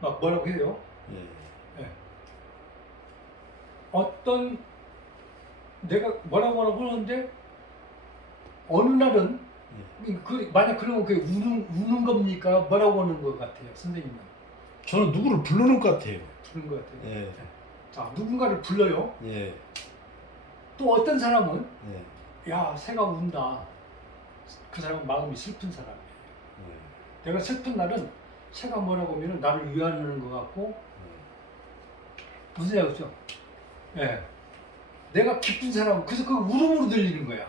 막 뭐라고 해요. 예. 예. 어떤 내가 뭐라고 그러는데 어느 날은 예. 만약 그러면 그게 우는 겁니까? 뭐라고 하는 것 같아요, 선생님은? 저는 누구를 부르는 것 같아요. 부른 것 같아요. 예. 자, 누군가를 불러요. 예. 또 어떤 사람은 예. 야, 새가 운다. 그 사람은 마음이 슬픈 사람이에요. 내가 슬픈 날은 새가 뭐라고 하면 나를 위하는 것 같고 무슨 얘기죠? 예. 내가 기쁜 사람은 그래서 그 울음으로 들리는 거야.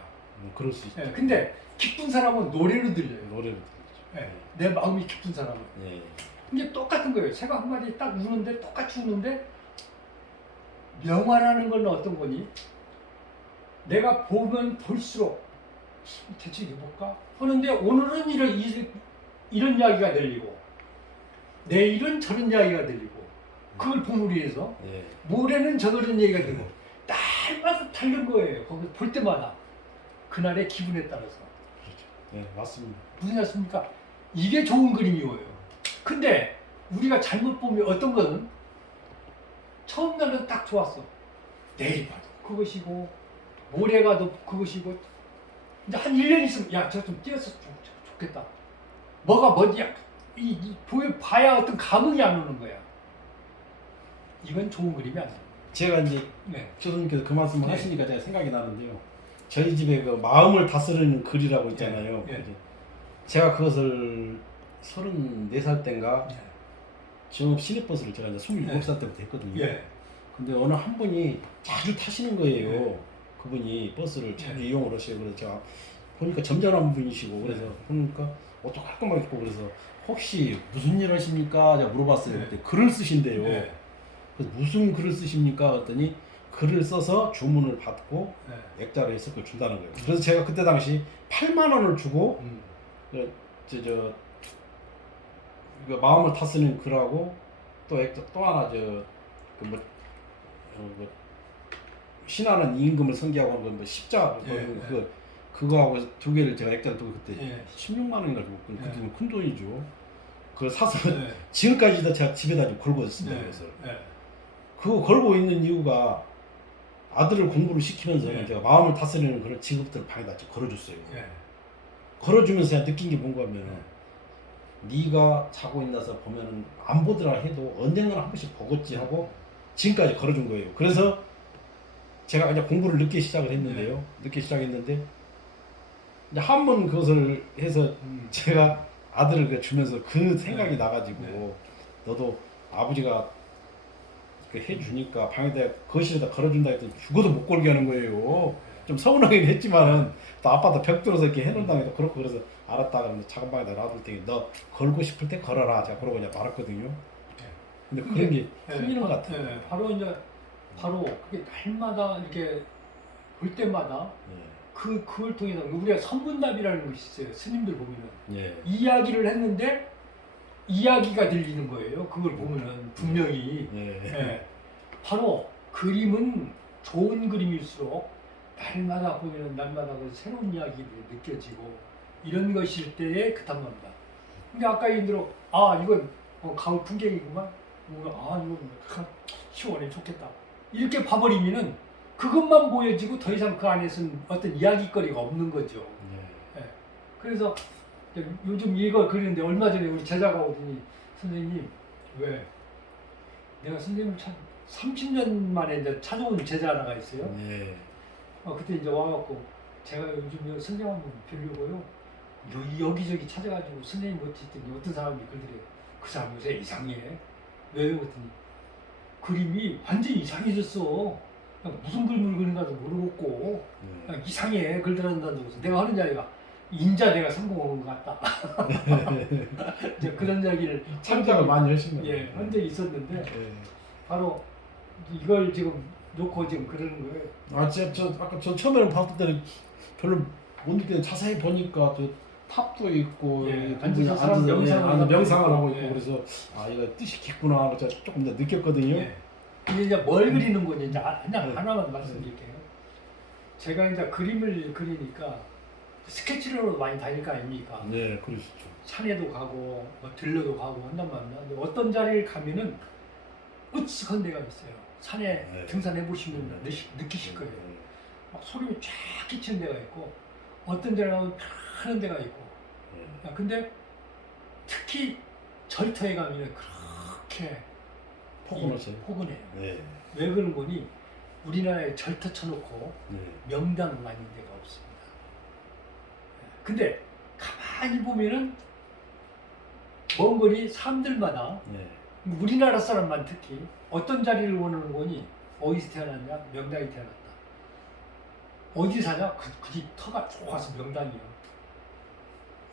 그럴 수 있죠. 예. 근데 기쁜 사람은 노래로 들려요. 노래를 예. 들리죠. 내 마음이 기쁜 사람은. 예. 이게 똑같은 거예요. 새가 한 마디 딱 우는데 똑같이 우는데 명화라는 건 어떤 거니? 내가 보면 볼수록 대체 이게 뭘까? 하는데 오늘은 이런 이야기가 들리고 내일은 저런 이야기가 들리고 그걸 보물이해서 예. 모레는 저런 얘기가 되고 날마다 다른 거예요. 거기 볼 때마다 그날의 기분에 따라서 그렇죠. 예, 맞습니다. 무슨 말씀입니까? 이게 좋은 그림이에요. 근데 우리가 잘못 보면 어떤 거는 처음 날은 딱 좋았어. 내일 봐도 그것이고 모레 가도 그것이고 이제 한 1년 있으면 야, 저 좀 뛰어서 좋겠다. 뭐가 뭔지 봐야 어떤 감흥이 안 오는 거야. 이건 좋은 그림이 아니에요. 제가 이제 네. 교수님께서 그 말씀을 네. 하시니까 제가 생각이 나는데요. 저희 집에 그 마음을 다스리는 글이라고 있잖아요. 네. 네. 제가 그것을 34살 때인가 네. 지금 시내버스를 제가 이제 27살 때부터 했거든요. 예. 근데 어느 한 분이 자주 타시는 거예요. 네. 그분이 버스를 자주 네. 이용을 하시고 그래서 제가 보니까 점잖은 분이시고 그래서 네. 보니까 옷도 깔끔하게 입고 그래서 혹시 무슨 일 하십니까? 제가 물어봤어요. 네. 그때 글을 쓰신대요. 네. 그래서 무슨 글을 쓰십니까? 그랬더니 글을 써서 주문을 받고 네. 액자로 해서 그걸 준다는 거예요. 그래서 제가 그때 당시 8만 원을 주고 이거 마음을 다스리는 글하고 또 액자 또 하나 신하는 임금을 섬기하고 하는 건 십자 예, 그거하고 두 개를 제가 액자를 두고 그때 예. 16만 원인가 주고 그게 예. 큰 돈이죠. 그걸 사서 네. 지금까지도 제가 집에다 좀 걸고 있습니다. 네. 그래서 네. 그거 걸고 있는 이유가 아들을 공부를 시키면서 예. 제가 마음을 다스리는 그런 지급들을 방에다 걸어줬어요. 예. 걸어주면서 제가 느낀 게 뭔가 하면 네가 자고 있나서 보면은 안 보더라 해도 언젠가는 한 번씩 보겠지 하고 지금까지 걸어준 거예요. 그래서 제가 이제 공부를 늦게 시작을 했는데요. 늦게 시작했는데 이제 한 번 그것을 해서 제가 아들을 주면서 그 생각이 나가지고 너도 아버지가 해주니까 방에다 거실에다 걸어준다 했더니 죽어도 못 걸게 하는 거예요. 좀 서운하긴 했지만은 또 아빠도 벽 뚫어서 이렇게 해놓는다 해도 그렇고 그래서 알았다 그러면 작은 방에다 놔둘 테니 너 걸고 싶을 때 걸어라. 제가 그러고 그냥 말았거든요. 근데 그런 게 틀리는 것 같아요. 네. 바로 그게 날마다 이렇게 볼 때마다 그걸 통해서 우리가 선문답이라는 것이 있어요. 스님들 보면은 예. 이야기를 했는데 이야기가 들리는 거예요. 그걸 보면은 분명히 예. 바로 그림은 좋은 그림일수록 날마다 보면은 날마다 그 새로운 이야기를 느껴지고 이런 것일 때에 그딴 겁니다. 근데 아까 예를 들어 이건 가을 풍경이구만. 이건 참 시원해 좋겠다. 이렇게 봐버리면은 그것만 보여지고 더 이상 그 안에서는 어떤 이야기거리가 없는 거죠. 그래서 요즘 이걸 그리는데 얼마 전에 우리 제자가 오더니 선생님 왜 내가 선생님을 참 30년 만에 이제 찾아온 제자 하나가 있어요. 그때 이제 와갖고 제가 요즘 선생님 한번 뵈려고요. 여기저기 찾아가지고 선생님 어쨌든 어떤 사람이 그러더래요. 그 사람 요새 이상해. 왜요? 그랬더니 그림이 완전히 이상해졌어. 무슨 그림을 그리는가도 모르겠고 그냥 이상해. 글들한다고 해서 내가 하는 이야기가 인자 내가 성공한 것 같다. 이제 그런 이야기를 참작을 많이 하신 거예요. 한 적이 있었는데 바로 이걸 지금 놓고 지금 그러는 거예요. 아까 저 처음에 봤을 때는 별로 못 느끼는데 자세히 보니까 저 탑도 있고 앉아서 사람 명상을 하고 있고 예. 그래서 이거 뜻이 깊구나 제가 조금 더 느꼈거든요. 이제 뭘 그리는 건지 이제 그냥 하나만 말씀드릴게요. 제가 이제 그림을 그리니까 스케치로 많이 다닐 거 아닙니까? 네, 그러시죠. 산에도 가고 뭐 들러도 가고 한단 말이야. 근데 어떤 자리를 가면은 으쓱한 데가 있어요. 산에 네. 등산해 보시면 느끼실 거예요. 막 소름이 쫙 끼치는 데가 있고 어떤 데를 가면 편한 데가 있고. 네. 야, 근데 특히 절터에 가면 그렇게 포근하세요. 포근해요. 네. 왜 그런 거니? 우리나라에 절터 쳐놓고 네. 명당 아닌 데가 없습니다. 근데 가만히 보면은 먼 거리 사람들마다 네. 우리나라 사람만 특히 어떤 자리를 원하는 거니? 어디서 태어났냐? 명당에 태어났다. 어디 사냐? 그 집 터가 좋아서 명당이요.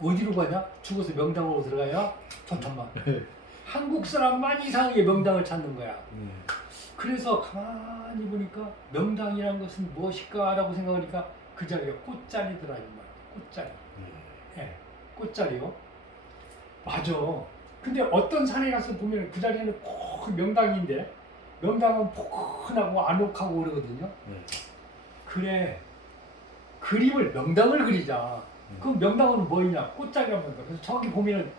어디로 가냐? 죽어서 명당으로 들어가야 좋단 말이야. 한국 사람만 이상하게 명당을 찾는 거야. 그래서 가만히 보니까 명당이란 것은 무엇일까라고 생각하니까 그 자리가 꽃자리더라 이 말이야. 꽃자리. 예, 꽃자리요. 맞아. 근데 어떤 산에 가서 보면 그 자리는 꼭 명당인데 명당은 포근하고 아늑하고 그러거든요. 그래. 그림을 명당을 그리자. 그럼 명당은 뭐냐? 꽃자리란 말이야. 그래서 저기 보면은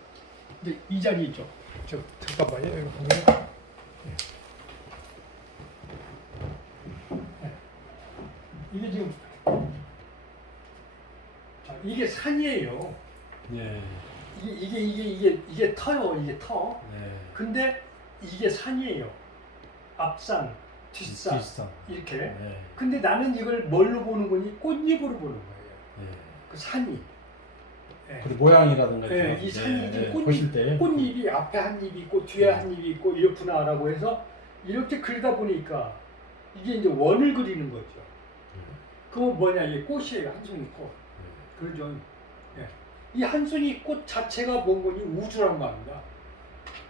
이제 이 자리 있죠. 저 잠깐만요. 여기 보면. 이게 지금 자, 이게 산이에요. 네. 이게 터요. 이게 터. 네. 근데 이게 산이에요. 앞산, 뒷산 뒷산. 이렇게. 네. 근데 나는 이걸 뭘로 보는 거니? 꽃잎으로 보는 거예요. 네. 그 산이. 예. 그리고 모양이라든가 예, 이 산이 이제 보실 때 꽃잎이 앞에 한 잎이 있고 뒤에 한 잎이 있고 이렇구나라고 해서 이렇게 그리다 보니까 이게 이제 원을 그리는 거죠. 그건 뭐냐? 이게 꽃이에요. 한 송이 꽃. 그러죠. 예. 이 한 송이 꽃 자체가 뭔 거니? 우주란 말입니다.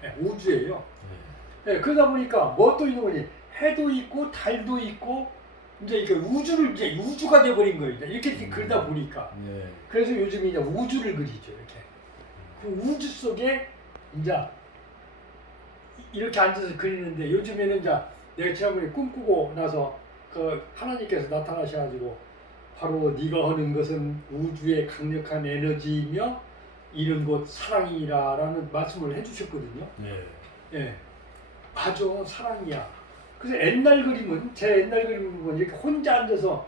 예, 우주예요. 예, 그러다 보니까 뭐 또 있는 거니? 해도 있고 달도 있고 이제 이게 우주가 돼버린 거예요. 이렇게 그리다 보니까. 네. 그래서 요즘 이제 우주를 그리죠. 이렇게. 그 우주 속에 이제 이렇게 앉아서 그리는데 요즘에는 이제 내가 지난번에 꿈꾸고 나서 그 하나님께서 나타나셔가지고 바로 네가 하는 것은 우주의 강력한 에너지이며 이런 것 사랑이라라는 말씀을 해주셨거든요. 네. 예, 맞아, 사랑이야. 그래서 옛날 그림은 제 옛날 그림은 이렇게 혼자 앉아서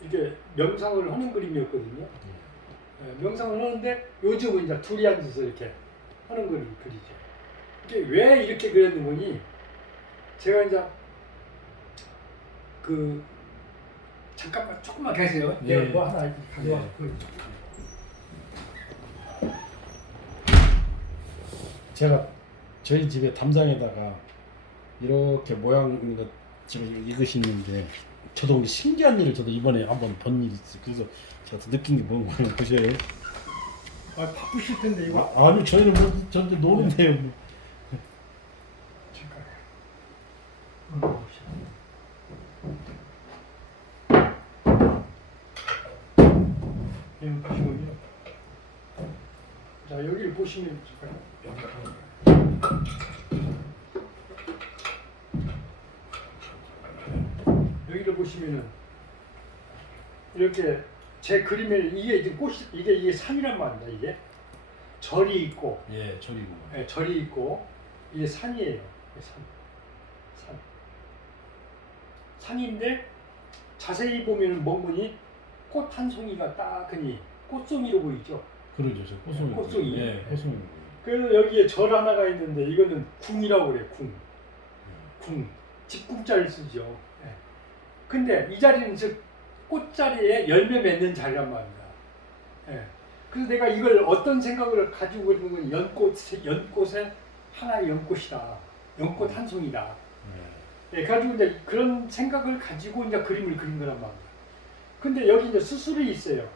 이렇게 명상을 하는 그림이었거든요. 예, 명상을 하는데 요즘은 이제 둘이 앉아서 이렇게 하는 그림을 그리죠. 이게 왜 이렇게 그렸는 거니? 제가 이제 그 잠깐만 조금만 계세요. 네. 내가 뭐 하나 가져와. 네. 제가 저희 집에 담장에다가 이렇게 모양인 거 지금 이것이 있는데 저도 신기한 일을 저도 이번에 한번 본 일이 있어요. 그래서 제가 또 느낀 게 뭔가 보셔요. 아, 바쁘실 텐데 이거. 아니 저희는 뭐 저한테 노는데요. 뭐. 잠깐. 여기 보시면요. 자, 여기를 보시면 여기를 보시면은 이렇게 제 그림에 이게 이제 꽃이 이게 산이란 말입니다. 이게 절이 있고, 예, 저리고. 예, 절이 있고 이게 산이에요. 이게 산. 산인데 자세히 보면은 멍문이 꽃 한 송이가 딱하니 꽃송이로 보이죠. 그러죠, 저 꽃송이. 꽃송이. 예, 꽃송이. 그래서 여기에 절 하나가 있는데 이거는 궁이라고 그래요. 궁. 집궁자를 쓰죠. 예. 근데 이 자리는 즉 꽃자리에 열매 맺는 자리란 말입니다. 예. 그래서 내가 이걸 어떤 생각을 가지고 있는 건 연꽃의 하나의 연꽃이다. 연꽃 한 송이다. 예, 가지고 이제 그런 생각을 가지고 이제 그림을 그린 거란 말이야. 근데 여기 이제 수술이 있어요.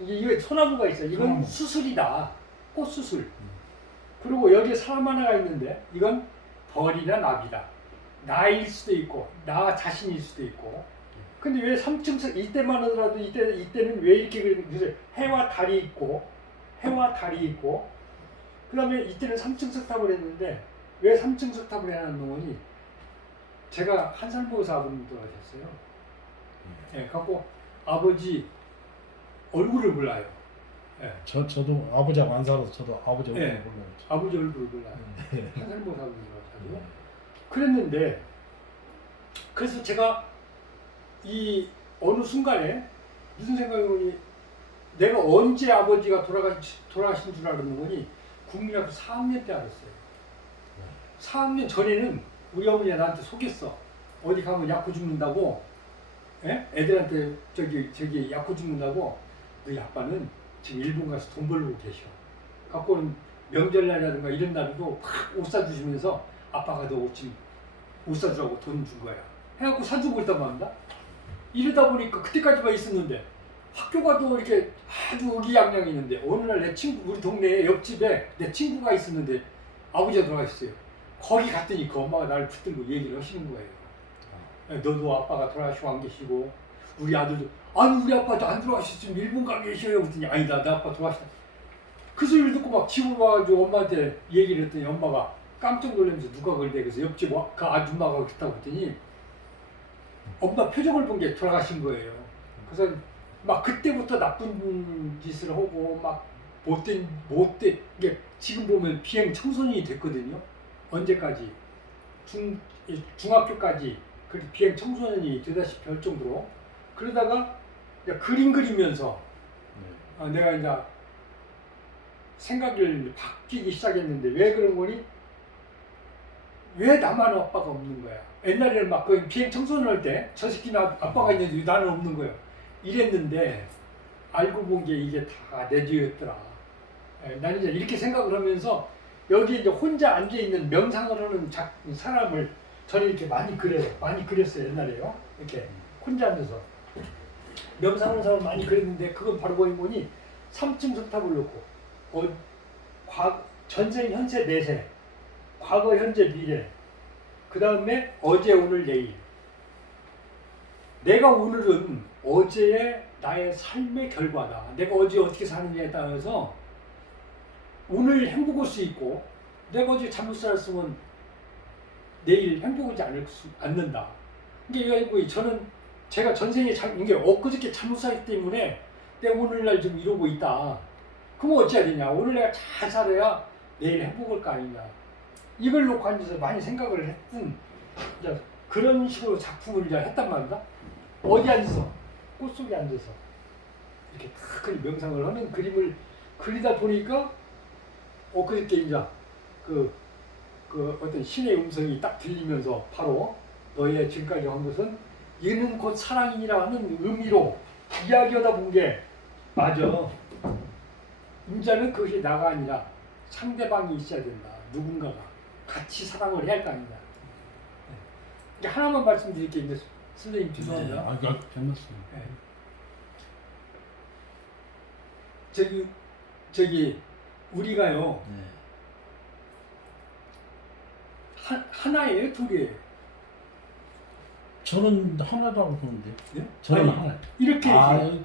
이게 소나무가 있어요. 이건 소나무. 수술이다. 꽃수술. 그리고 여기에 사람 하나가 있는데 이건 벌이나 나비다. 나일 수도 있고 나 자신일 수도 있고. 근데 왜 3층석 이때만 하더라도 이때는 왜 이렇게 그래서 해와 달이 있고 그다음에 이때는 3층 석탑을 했는데 왜 3층 석탑을 해놨는 거니? 제가 한살보에서 아버님 돌아가셨어요. 예, 갖고 아버지 얼굴을 몰라요. 예. 저도 아버지하고 안 살아서 저도 아버지 얼굴 예. 몰라요. 아버지 얼굴을 몰라요. 네. 한 살 못 하고 있어가지고. 그랬는데 그래서 제가 이 어느 순간에 무슨 생각이 오니 내가 언제 아버지가 돌아가신 줄 알았는 거니 국민학교 4학년 때 알았어요. 4학년 전에는 우리 어머니가 나한테 속였어. 어디 가면 약초 죽는다고, 예? 애들한테 저기 약초 죽는다고 너희 아빠는 지금 일본 가서 돈 벌고 계셔. 갖고는 명절날이라든가 이런 날에도 팍 옷 사주시면서 아빠가 너 옷 사주라고 돈 준 거야. 해갖고 사주고 있단 말입니다. 이러다 보니까 그때까지만 있었는데 학교가 또 이렇게 아주 의기양양이 있는데 어느 날 내 친구 우리 동네 옆집에 내 친구가 있었는데 아버지가 돌아가셨어요. 거기 갔더니 그 엄마가 나를 붙들고 얘기를 하시는 거예요. 너도 아빠가 돌아가시고 안 계시고 우리 아들도 아니 우리 아빠도 안 돌아가셨어 지금 일본 가 계셔요. 그랬더니 아니다 내 아빠 돌아가셨다. 그 소리를 듣고 막 집으로 와가지고 엄마한테 얘기를 했더니 엄마가 깜짝 놀라면서 누가 그래. 그래서 옆집 그 아줌마가 그렇다고 했더니 엄마 표정을 본 게 돌아가신 거예요. 그래서 막 그때부터 나쁜 짓을 하고 막 못된 이게 지금 보면 비행 청소년이 됐거든요. 언제까지 중학교까지 그렇게 비행 청소년이 되다시피 할 정도로 그러다가 이제 그림 그리면서 내가 이제 생각을 바뀌기 시작했는데 왜 그런 거니? 왜 나만 아빠가 없는 거야? 옛날에는 막 그 비행 청소년 할 때 저 새끼는 아빠가 있는데 왜 나는 없는 거야? 이랬는데 알고 본 게 이게 다 내 죄였더라. 난 이제 이렇게 생각을 하면서 여기 이제 혼자 앉아 있는 명상을 하는 사람을 저는 이렇게 많이 그렸어요 옛날에요. 이렇게 혼자 앉아서 명상하는 사람 많이 그렸는데 그건 바로 뭐니? 3층 석탑을 놓고 전생, 현세, 내세, 과거, 현재, 미래, 그 다음에 어제, 오늘, 내일. 내가 오늘은 어제의 나의 삶의 결과다. 내가 어제 어떻게 사느냐에 따라서 오늘 행복할 수 있고 내가 어제 잘못 살았으면 내일 행복하지 않는다. 이게 저는 제가 전생에 이게 엊그저께 잘못 살기 때문에 내가 오늘날 좀 이러고 있다. 그럼 어찌해야 되냐? 오늘 내가 잘 살아야 내일 행복할 거 아니냐? 이걸 놓고 앉아서 많이 생각을 했던 이제 그런 식으로 작품을 이제 했단 말이다. 어디 앉아서 꽃 속에 앉아서 이렇게 탁 명상을 하는 그림을 그리다 보니까 그저께 이제 그 어떤 신의 음성이 딱 들리면서 바로 너의 지금까지 한 것은 이는 곧 사랑이니라 하는 의미로 이야기하다 본 게 맞아. 임자는 그것이 나가 아니라 상대방이 있어야 된다. 누군가가 같이 사랑을 해야 할 거 아니냐. 하나만 말씀드릴게요. 이제 선생님 죄송합니다. 네, 잘 말씀. 네. 저기 우리가요 네. 하나예요, 둘이에요? 저는 하나라고 보는데. 네? 저는 아니, 하나. 이렇게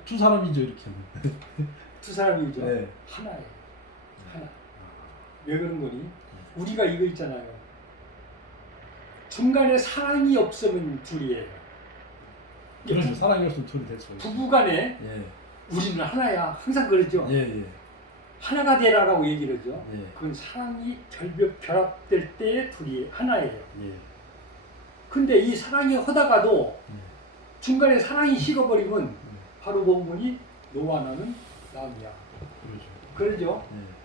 두 사람이죠 이렇게. 두 사람이죠. 네. 하나예요. 하나. 왜 그런 거니? 우리가 이거 있잖아요. 중간에 사랑이 없으면 둘이에요. 그래서 사랑이 없으면 둘이 됐어요. 부부간에 예. 우리는 하나야. 항상 그러죠. 예. 하나가 되라라고 얘기를 하죠. 예. 그건 사랑이 결합될 때의 둘이 하나예요. 예. 근데 이 사랑이 하다가도 예. 중간에 사랑이 식어버리면 바로 보면이 너와 나는 남이야. 그렇죠. 그러죠. 예.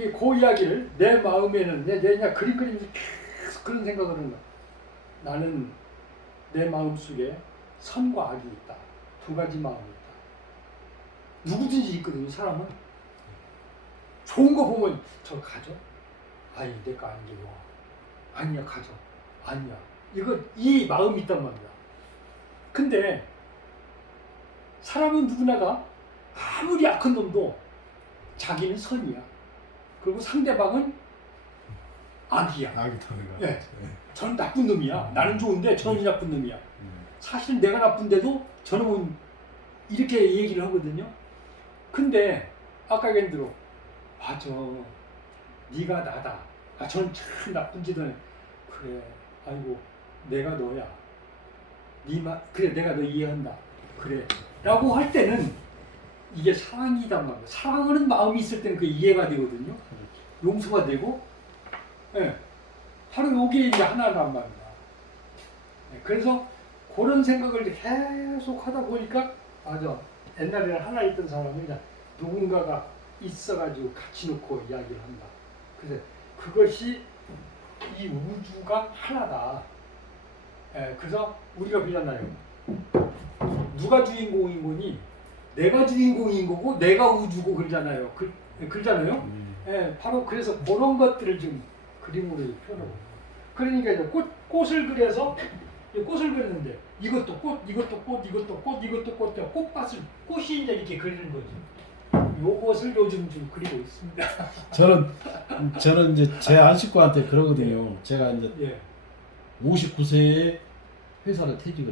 이게 그 이야기를 내 마음에는 내가 그림 그리면서 계속 그런 생각을 하는 거야. 나는 내 마음속에 선과 악이 있다. 두 가지 마음이 있다. 누구든지 있거든요. 사람은. 좋은 거 보면 저 가져? 아니 내 거 아닌 게 뭐. 아니야 가져. 아니야. 이 마음이 있단 말이야. 근데 사람은 누구나가 아무리 악한 놈도 자기는 선이야. 그리고 상대방은 악이야. 악이 다르가. 예. 저는 나쁜 놈이야. 나는 좋은데 저는 나쁜 놈이야. 사실 내가 나쁜데도 저는 이렇게 얘기를 하거든요. 근데 아까 얘기한 맞아. 네가 나다. 저는 참 나쁜 짓을 그래. 아이고 내가 너야. 그래 내가 너 이해한다. 그래. 라고 할 때는 이게 사랑이단 말이에요. 사랑하는 마음이 있을 때는 그 이해가 되거든요. 용서가 되고, 예. 바로 요게 이제 하나란 말입니다. 예, 그래서 그런 생각을 계속 하다 보니까, 맞아. 옛날에는 하나 있던 사람은 이제 누군가가 있어가지고 같이 놓고 이야기를 한다. 그래서 그것이 이 우주가 하나다. 예, 그래서 우리가 그러잖아요. 누가 주인공인 거니? 내가 주인공인 거고 내가 우주고 그러잖아요. 그러잖아요. 예, 바로 그래서 그런 것들을 좀 그림으로 표현하고. 그러니까 이제 꽃을 그려서 꽃을 그렸는데 이것도 꽃, 이것도 꽃, 이것도 꽃, 이것도 꽃, 꽃이 이제 이렇게 그리는 거죠. 요것을 요즘 좀 그리고 있습니다. 저는 이제 제 안식구한테 그러거든요. 제가 이제 예. 59세에 회사를 퇴직을